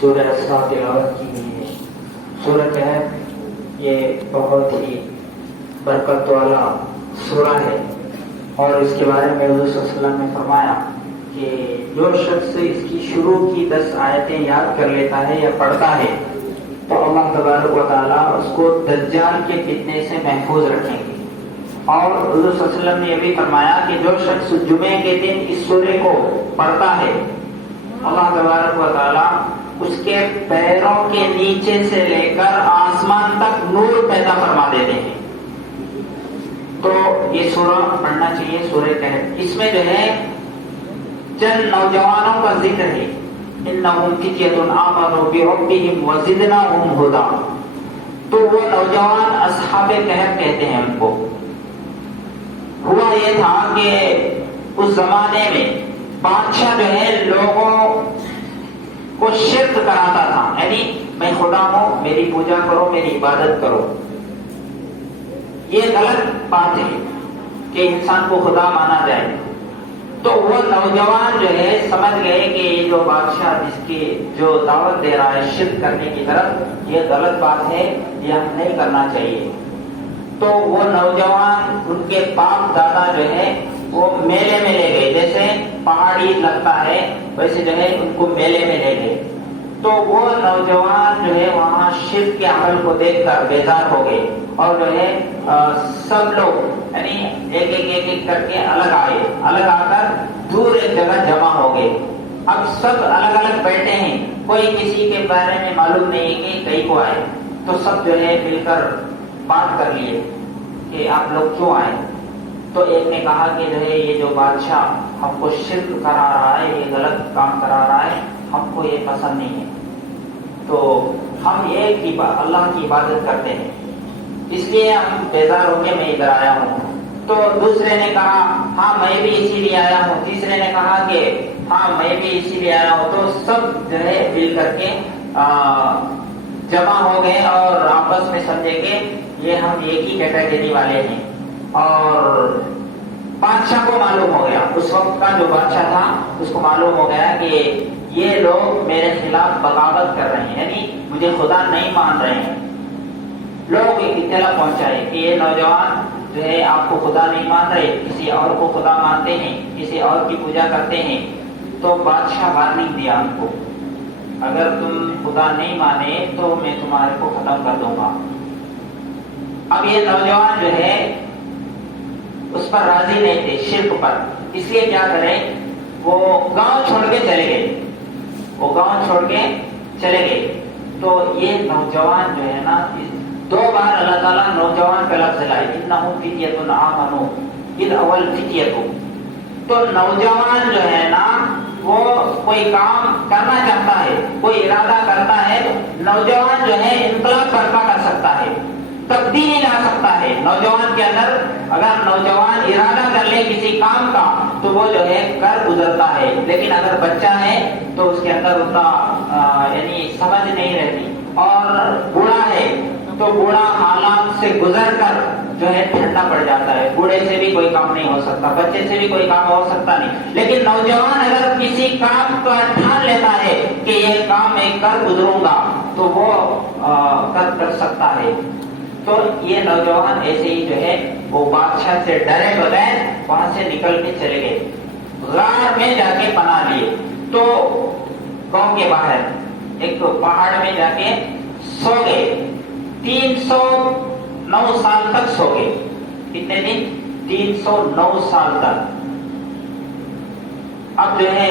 سورہ اسراء تلاوت کی گئی ہے۔ سورہ کہف یہ بہت ہی برکت والا سورہ ہے، اور اس کے بارے میں حضور صلی اللہ علیہ وسلم نے فرمایا کہ جو شخص اس کی شروع کی 10 آیتیں یاد کر لیتا ہے یا پڑھتا ہے تو اللہ تبارک و تعالیٰ اس کو دجال کے فتنے سے محفوظ رکھیں گے۔ اور حضور صلی اللہ علیہ وسلم نے یہ بھی فرمایا کہ جو شخص جمعے کے دن اس سورے کو پڑھتا ہے اللہ تبارک و تعالیٰ اس کے پیروں کے نیچے سے لے کر آسمان تک نور پیدا فرما دیتے ہیں۔ تو یہ سورہ پڑھنا چاہیے، سورہ کہف۔ اس میں جو ہے چند نوجوانوں کا ذکر ہے، انہم فتیۃ آمنوا بربہم وزدناہم ھدی۔ تو وہ نوجوان اصحاب کہف کہتے ہیں ان کو۔ ہوا یہ تھا کہ اس زمانے میں بادشاہ جو ہے لوگوں کو شرک کراتا تھا، یعنی میں خدا ہوں، میری پوجا کرو، میری عبادت کرو۔ یہ غلط بات ہے کہ انسان کو خدا مانا جائے۔ تو وہ نوجوان جو ہے سمجھ گئے کہ یہ جو بادشاہ جس کی جو دعوت دے رہا ہے شرک کرنے کی طرف، یہ غلط بات ہے، یہ ہم نہیں کرنا چاہیے۔ تو وہ نوجوان ان کے باپ دادا جو ہے وہ میلے میں لے گئے، جیسے پہاڑی لگتا ہے ویسے جو ہے ان کو میلے میں لے گئے۔ تو وہ نوجوان جو ہے وہاں شرک کے عمل کو دیکھ کر بیزار ہو گئے، اور جو ہے سب لوگ یعنی ایک کر کے الگ آئے، الگ آ کر دور ایک جگہ جمع ہو گئے۔ اب سب الگ الگ بیٹھے ہیں، کوئی کسی کے بارے میں معلوم نہیں ہے کہ کئی کو آئے۔ تو سب جو ہے مل کر بات کر لیے کہ آپ لوگ کیوں آئے؟ تو ایک نے کہا کہ جو ہے یہ جو بادشاہ ہم کو شرک کرا رہا ہے، یہ غلط کام کرا رہا ہے، ہم کو یہ پسند نہیں ہے، تو ہم ایک ہی اللہ کی عبادت کرتے ہیں، اس لیے ہم بیزار ہو کے میں ادھر آیا ہوں۔ تو دوسرے نے کہا ہاں میں بھی اسی لیے آیا ہوں، تیسرے نے کہا کہ ہاں میں بھی اسی لیے آیا ہوں۔ تو سب جو ہے مل کر کے جمع ہو گئے اور آپس میں سمجھے کہ یہ ہم ایک ہی کیٹیگری والے ہیں۔ اور بادشاہ کو معلوم ہو گیا، اس وقت کا جو بادشاہ تھا اس کو معلوم ہو گیا کہ یہ لوگ میرے خلاف بغاوت کر رہے ہیں، یعنی مجھے خدا نہیں مان رہے ہیں۔ لوگ ایک اطلاع پہنچائے کہ یہ نوجوان جو ہے آپ کو خدا نہیں مان رہے، کسی اور کو خدا مانتے ہیں، کسی اور کی پوجا کرتے ہیں۔ تو بادشاہ وارننگ دیا ان کو، اگر تم خدا نہیں مانے تو میں تمہارے کو ختم کر دوں گا۔ اب یہ نوجوان جو ہے اس پر راضی نہیں تھے، شرک پر، اس لیے کیا کریں، وہ گاؤں چھوڑ کے چلے گئے، وہ گاؤں چھوڑ کے چلے گئے۔ تو یہ نوجوان جو ہے نا 2 بار اللہ تعالیٰ نوجوان کا لفظ لائے، انہم فتیۃ آمنوا، اذ اول فتیۃ۔ تو نوجوان جو ہے نا وہ کوئی کام کرنا چاہتا ہے، کوئی ارادہ کرتا ہے، نوجوان جو ہے انقلاب برپا کر سکتا ہے، تبدیلی لا سکتا ہے نوجوان کے اندر۔ اگر نوجوان ارادہ کر لے کسی کام کا تو وہ جو ہے کر گزرتا ہے، لیکن اگر بچہ ہے تو اس کے اندر اتنا یعنی سمجھ نہیں رہتی۔ اور بوڑھا ہے تو بوڑھا حالات سے گزر کر جو ہے ٹھنڈا پڑ جاتا ہے، بوڑھے سے بھی کوئی کام نہیں ہو سکتا، بچے سے بھی کوئی کام ہو سکتا نہیں۔ لیکن نوجوان اگر کسی کام کا ٹھان لیتا ہے کہ یہ کام میں کر گزروں گا تو وہ کر سکتا ہے۔ تو یہ نوجوان ایسے ہی جو ہے وہ بادشاہ سے ڈرے بغیر وہاں سے نکل کے چلے گئے، غار میں جا کے پناہ لیے۔ تو گاؤں کے باہر ایک پہاڑ میں جا کے سو گئے، 309 سال تک سو گئے۔ کتنے دن؟ 309 سال تک۔ اب جو ہے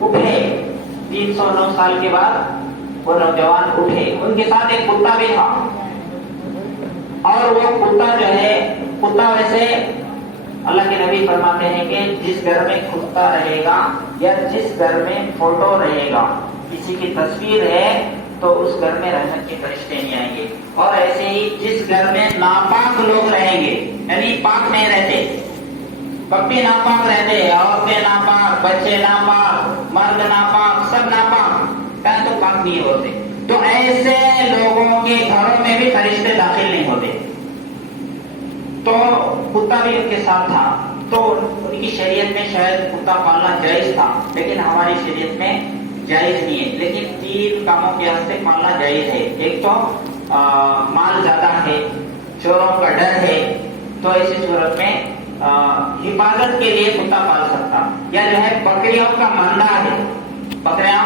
اٹھے 309 سال کے بعد وہ نوجوان اٹھے، ان کے ساتھ ایک کتا بھی تھا، اور وہ کتا جو ہے، کتا ویسے اللہ کے نبی فرماتے ہیں کہ جس گھر میں کتا رہے گا یا جس گھر میں فوٹو رہے گا، کسی کی تصویر ہے تو اس گھر میں رحمت کے فرشتے نہیں آئیں گے۔ اور ایسے ہی جس گھر میں ناپاک لوگ رہیں گے، یعنی پاک نہیں رہتے، پپی ناپاک رہتے، عورتیں ناپاک، بچے ناپاک، مرد ناپاک، سب ناپاک، تو پاک نہیں ہوتے، تو ایسے لوگوں کے گھروں میں بھی فرشتے داخل نہیں ہوتے۔ تو کتا بھی ان کے ساتھ تھا۔ تو ان کی شریعت میں شاید کتا پالنا جائز تھا، لیکن ہماری شریعت میں جائز نہیں ہے، لیکن 3 کاموں کے واسطے پالنا جائز ہے۔ ایک تو مال زیادہ ہے، چوروں کا ڈر ہے، تو ایسی صورت میں حفاظت کے لیے کتا پال سکتا، یا جو ہے بکریوں کا مندہ ہے، بکریاں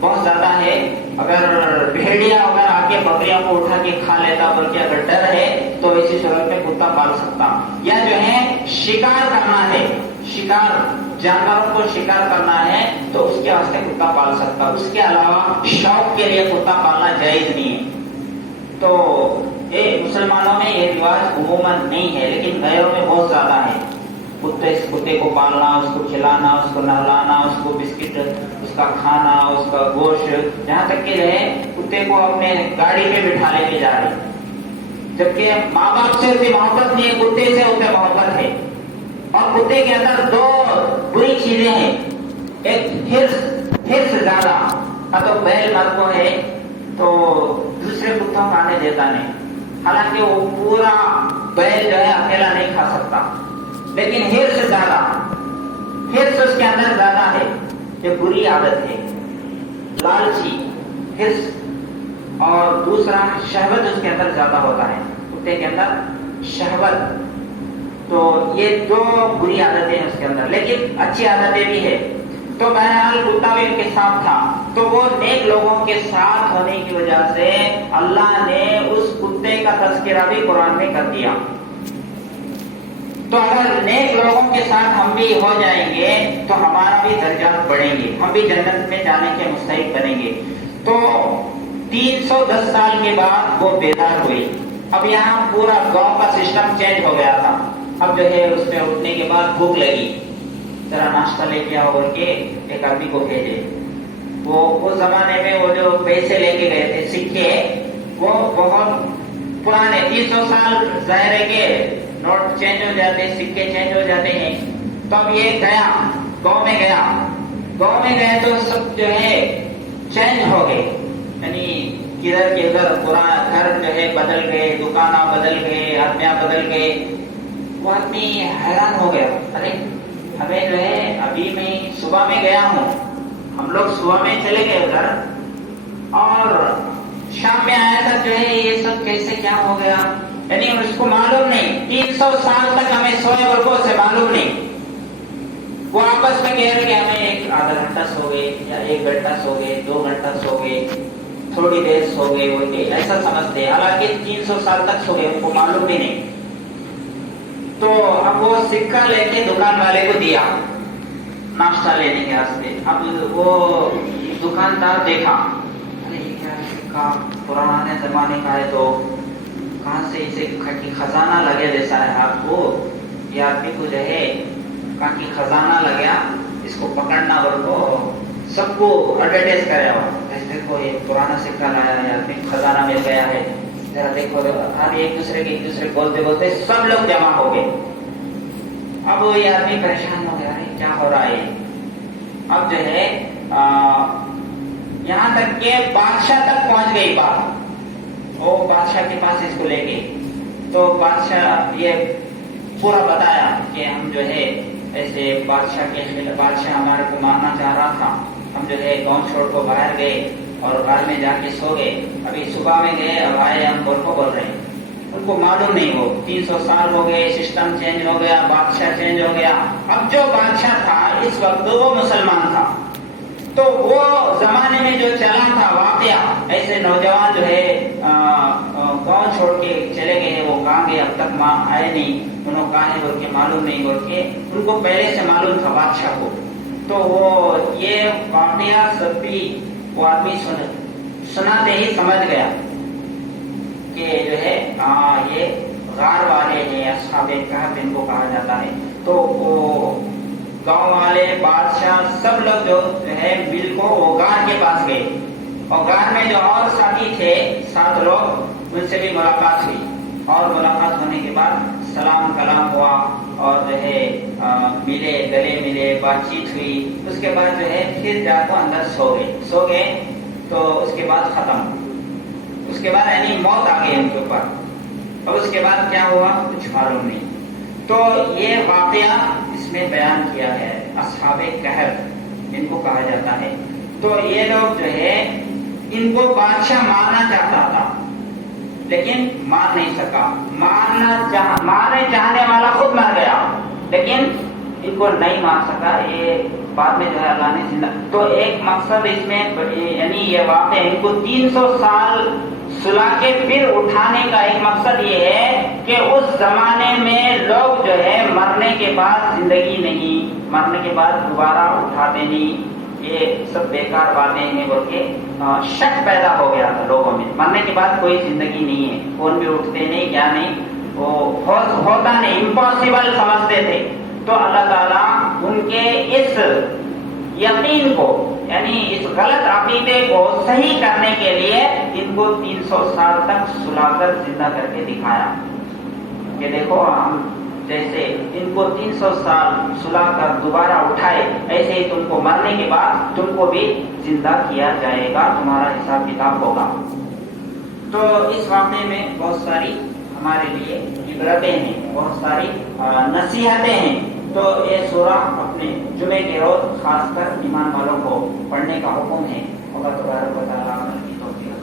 بہت زیادہ ہے، اگر بھیڑیا اگر آ کے بکریوں کو اٹھا کے کھا لیتا بلکہ اگر ڈر ہے تو ایسی صورت میں کتا پال سکتا۔ یا جو ہے شکار کرنا ہے، شکار جانوروں کو شکار کرنا ہے تو اس کے واسطے کتا پال سکتا۔ اس کے علاوہ شوق کے لیے کتا پالنا جائز نہیں ہے۔ تو مسلمانوں میں یہ رواج عموماً نہیں ہے، لیکن غیروں میں بہت زیادہ ہے۔ کتے کو پالنا، اس کو کھلانا، اس کو نہلانا، اس کو بسکٹ، اس کا کھانا، اس کا گوشت، یہاں تک کہ جو ہے کتے کو اپنے گاڑی پہ بٹھا لے کے جا رہے، جبکہ ماں باپ سے اسے محبت نہیں ہے، کتے سے اسے محبت ہے۔ اور کتے کے اندر 2 بری چیزیں ہیں، ایک ہرس زیادہ، تو بیل مر کو ہے تو دوسرے کتوں کو آنے دیتا نہیں، حالانکہ وہ پورا بیل جو ہے اکیلا نہیں کھا سکتا، لیکن ہرس زیادہ، ہرس اس کے اندر زیادہ ہے، یہ بری عادت ہے، لالچی ہرس۔ اور دوسرا شہوت اس کے اندر زیادہ ہوتا ہے، کتے کے اندر شہوت۔ تو یہ 2 بری عادتیں ہیں اس کے اندر، لیکن اچھی عادتیں بھی ہے۔ تو بہرحال کتا بھی ان کے ساتھ تھا، تو وہ نیک لوگوں کے ساتھ ہونے کی وجہ سے اللہ نے اس کتے کا تذکرہ بھی قرآن میں کر دیا۔ تو اگر نیک لوگوں کے ساتھ ہم بھی ہو جائیں گے تو ہمارا بھی درجات بڑھیں گے، ہم بھی جنت میں جانے کے مستحق بنیں گے۔ تو 310 سال کے بعد وہ بیدار ہوئی۔ اب یہاں پورا گاؤں کا سسٹم چینج ہو گیا تھا، اب جو ہے اس میں اٹھنے کے بعد بھوک لگی، ذرا ناشتہ لے کے آؤ کے ایک آدمی کو بھیجے۔ وہ زمانے میں وہ جو پیسے لے کے گئے تھے سکے، وہ بہت پرانے 300 سال ظاہر ہے کہ نوٹ چینج ہو جاتے، سکے چینج ہو جاتے ہیں۔ تو اب یہ گیا گاؤں میں گئے تو سب جو ہے چینج ہو گئے، یعنی کدھر کے ادھر پرانا گھر جو ہے بدل گئے، دکاناں بدل گئے، آدمیاں بدل گئے۔ وہ آدمی حیران ہو گیا، ارے ہمیں جو ہے ابھی میں صبح میں گیا ہوں، ہم لوگ صبح میں چلے گئے ادھر اور شام میں آیا تھا، جو ہے یہ سب کیسے کیا ہو گیا، یعنی اس کو معلوم نہیں۔ 300 سال تک ہمیں سوئے ورگوں سے معلوم نہیں، وہ آپس میں کہہ رہے کہ ہمیں ایک آدھا گھنٹہ سو گئے یا 1 گھنٹہ سو گئے، 2 گھنٹہ سو گئے، تھوڑی دیر سو گئے، وہ ایسا سمجھتے ہیں، حالانکہ 300 سال تک سو گئے، ان کو معلوم بھی نہیں۔ تو اب وہ سکہ لے کے دکان والے کو دیا ناشتہ لینے کے واسطے۔ اب وہ دکاندار دیکھا، ارے یہ کیا سکہ پرانے زمانے کا ہے، تو کہاں سے اسے خزانہ لگے جیسا ہے، آپ کو یہ آدمی کو جو ہے کہاں کی خزانہ لگیا، اس کو پکڑنا بول کو سب کو ایڈورٹائز کرے ہوا، دیکھو یہ پرانا سکہ لایا ہے، آدمی خزانہ مل گیا ہے، ذرا دیکھو۔ ایک دوسرے بولتے سب لوگ جمع ہو گئے۔ اب وہ یہ آدمی پریشان ہو گیا، کیا ہو رہا ہے۔ اب جو ہے یہاں تک کہ بادشاہ تک پہنچ گئی بات، وہ بادشاہ کے پاس اس کو لے گئے، تو بادشاہ یہ پورا بتایا کہ ہم جو ہے ایسے بادشاہ ہمارے کو مارنا چاہ رہا تھا، ہم جو ہے گاؤں چھوڑ کو باہر گئے اور گھر میں جا کے سو گئے، ابھی صبح میں گئے، اب آئے ہم کو بول رہے ہیں، ان کو معلوم نہیں، وہ 300 سال ہو گئے، سسٹم چینج ہو گیا، بادشاہ چینج ہو گیا۔ اب جو بادشاہ تھا اس وقت وہ مسلمان تھا، تو وہ زمانے میں جو چلا تھا واقعہ، ایسے نوجوان جو ہے گاؤں چھوڑ کے چلے گئے ہیں، وہ کہاں گئے اب تک آئے نہیں، انہوں کہا ہے بول کے معلوم نہیں، بول کے ان کو پہلے سے معلوم تھا بادشاہ کو۔ تو وہ یہ واقعہ سب بھی وہ آدمی سناتے ہی سمجھ گیا کہ جو ہے یہ غار والے ہیں، اصحاب کہف ان کو کہا جاتا ہے۔ تو وہ گاؤں والے، بادشاہ، سب لوگ جو ہے مل کو وہ غار کے پاس گئے، اور غار میں جو اور ساتھی تھے 7 لوگ، ان سے بھی ملاقات ہوئی، اور ملاقات ہونے کے بعد سلام کلام ہوا، اور جو ہے ملے، گلے ملے، بات چیت ہوئی۔ اس کے بعد جو ہے پھر جا کو اندر سو گئے تو اس کے بعد ختم، اس کے بعد یعنی موت آ گئی ان کے اوپر۔ اور اس کے بعد کیا ہوا کچھ معلوم نہیں۔ تو یہ واقعہ اس میں بیان کیا ہے، اصحاب کہف ان کو کہا جاتا ہے۔ تو یہ لوگ جو ہے ان کو بادشاہ مارنا چاہتا تھا لیکن مار نہیں سکا. مارنے چاہنے والا خود مر گیا لیکن ان کو نہیں مار سکا. یہ بعد میں جو ہے اللہ نے زندہ. تو ایک مقصد اس میں یعنی یہ واقع ان کو 300 سال سلا کے پھر اٹھانے کا ایک مقصد یہ ہے کہ اس زمانے میں لوگ جو ہے مرنے کے بعد زندگی نہیں, مرنے کے بعد دوبارہ اٹھاتے نہیں, یہ سب بیکار باتیں ہیں بول کے شک پیدا ہو گیا تھا لوگوں میں. مرنے کے بعد کوئی زندگی نہیں ہے, کون بھی اٹھتے نہیں, کیا نہیں, وہ ہوتا نہیں, امپاسبل سمجھتے تھے. تو اللہ تعالیٰ ان کے اس یقین کو یعنی اس غلط عقیدے کو صحیح کرنے کے لیے ان کو 300 سال تک سلا کر زندہ کر کے دکھایا کہ دیکھو ہم جیسے ان کو 300 سال سلا کر دوبارہ اٹھائے ایسے ہی تم کو مرنے کے بعد تم کو بھی زندہ کیا جائے گا, تمہارا حساب کتاب ہوگا. تو اس واقعے میں بہت ساری ہمارے لیے عبرتیں ہیں, بہت ساری نصیحتیں ہیں. تو یہ سورہ اپنے جمعے کے روز خاص کر ایمان والوں کو پڑھنے کا حکم ہے. اللہ تبارک و تعالیٰ کی توفیق